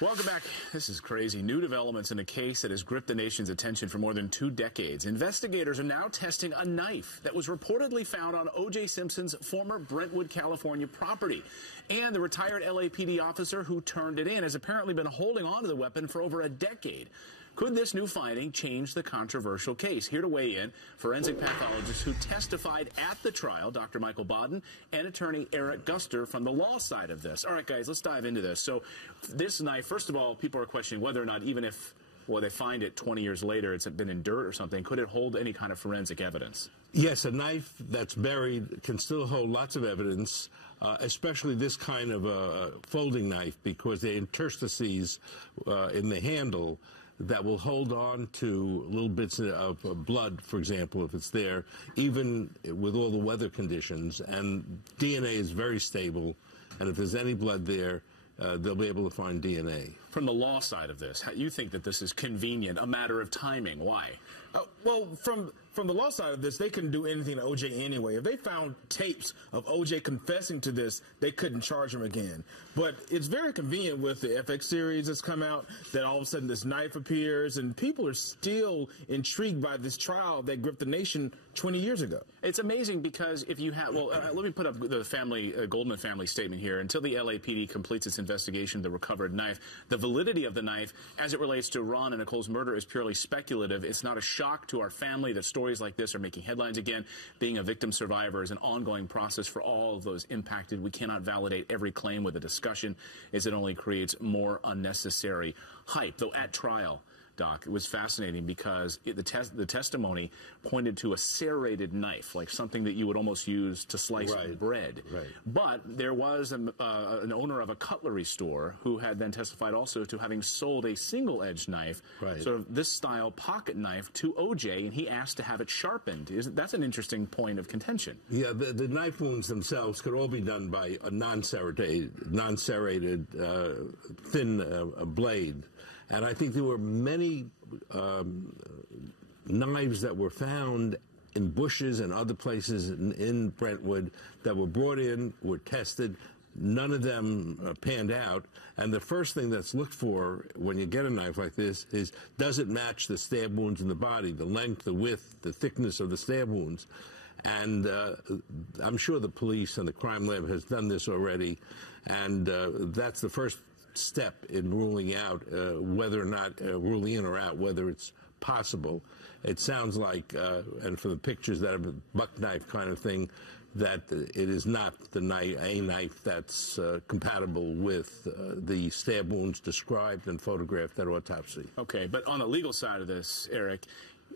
Welcome back. This is crazy. New developments in a case that has gripped the nation's attention for more than 2 decades. Investigators are now testing a knife that was reportedly found on O.J. Simpson's former Brentwood, California property. And the retired LAPD officer who turned it in has apparently been holding on to the weapon for over a decade. Could this new finding change the controversial case? Here to weigh in, forensic pathologist who testified at the trial, Dr. Michael Baden, and attorney Eric Guster from the law side of this. All right, guys, let's dive into this. So this knife, first of all, people are questioning whether or not, even if, well, they find it 20 years later, it's been in dirt or something, could it hold any kind of forensic evidence? Yes, a knife that's buried can still hold lots of evidence, especially this kind of a folding knife, because the interstices in the handle that will hold on to little bits of blood, for example, if it's there, even with all the weather conditions. And DNA is very stable, and if there's any blood there, they'll be able to find DNA. From the law side of this, you think that this is convenient, a matter of timing. Why? Well, from the law side of this, they couldn't do anything to O.J. anyway. If they found tapes of O.J. confessing to this, they couldn't charge him again. But it's very convenient with the FX series that's come out that all of a sudden this knife appears, and people are still intrigued by this trial that gripped the nation 20 years ago. It's amazing because if you have, well, let me put up the Goldman family statement here. Until the LAPD completes its investigation of the recovered knife, the validity of the knife as it relates to Ron and Nicole's murder is purely speculative. It's not a shock to our family that stories like this are making headlines again. Being a victim survivor is an ongoing process for all of those impacted. We cannot validate every claim with a discussion, as it only creates more unnecessary hype. Though at trial, Doc, it was fascinating because the testimony pointed to a serrated knife, like something that you would almost use to slice bread. Right. But there was an owner of a cutlery store who had then testified also to having sold a single-edged knife, sort of this style pocket knife, to O.J., and he asked to have it sharpened. That's an interesting point of contention. Yeah, the knife wounds themselves could all be done by a non-serrated thin blade. And I think there were many knives that were found in bushes and other places in Brentwood that were brought in, were tested. None of them panned out. And the first thing that's looked for when you get a knife like this is, does it match the stab wounds in the body, the length, the width, the thickness of the stab wounds? And I'm sure the police and the crime lab has done this already. And that's the first step in ruling out whether or not, ruling in or out, whether it's possible. It sounds like, and for the pictures that are buck knife kind of thing, that it is not a knife that's compatible with the stab wounds described and photographed at autopsy. Okay, but on the legal side of this, Eric,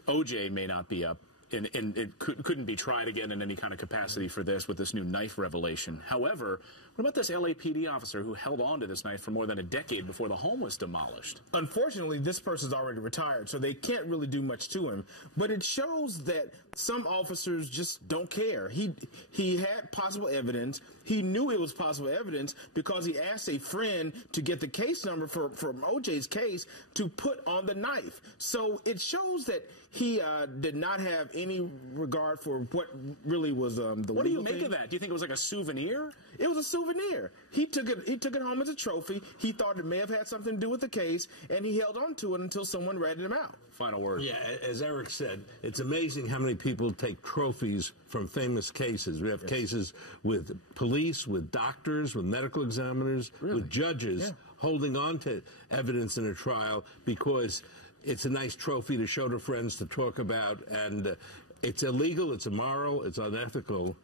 O.J. may not be up. And it couldn't be tried again in any kind of capacity for this with this new knife revelation. However, what about this LAPD officer who held on to this knife for more than a decade before the home was demolished? Unfortunately, this person's already retired, so they can't really do much to him. But it shows that some officers just don't care. He had possible evidence. He knew it was possible evidence because he asked a friend to get the case number from O.J.'s case to put on the knife. So it shows that he did not have any regard for what really was the legal thing. What do you make of that? Do you think it was like a souvenir? It was a souvenir. He took it home as a trophy. He thought it may have had something to do with the case, and he held on to it until someone ratted him out. Final word. Yeah, as Eric said, it's amazing how many people take trophies from famous cases. We have cases with police, with doctors, with medical examiners, with judges holding on to evidence in a trial because it's a nice trophy to show to friends, to talk about, and it's illegal, it's immoral, it's unethical.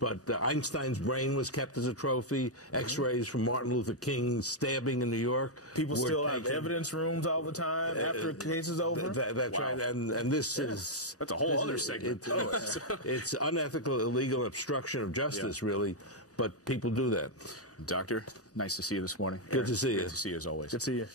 But Einstein's brain was kept as a trophy. X-rays from Martin Luther King's stabbing in New York. People still have evidence rooms all the time after a case is over. That's right. And this is... That's a whole other segment. It's unethical, illegal obstruction of justice, really. But people do that. Doctor, nice to see you this morning. Good to see you. Good to see you as always. Good to see you.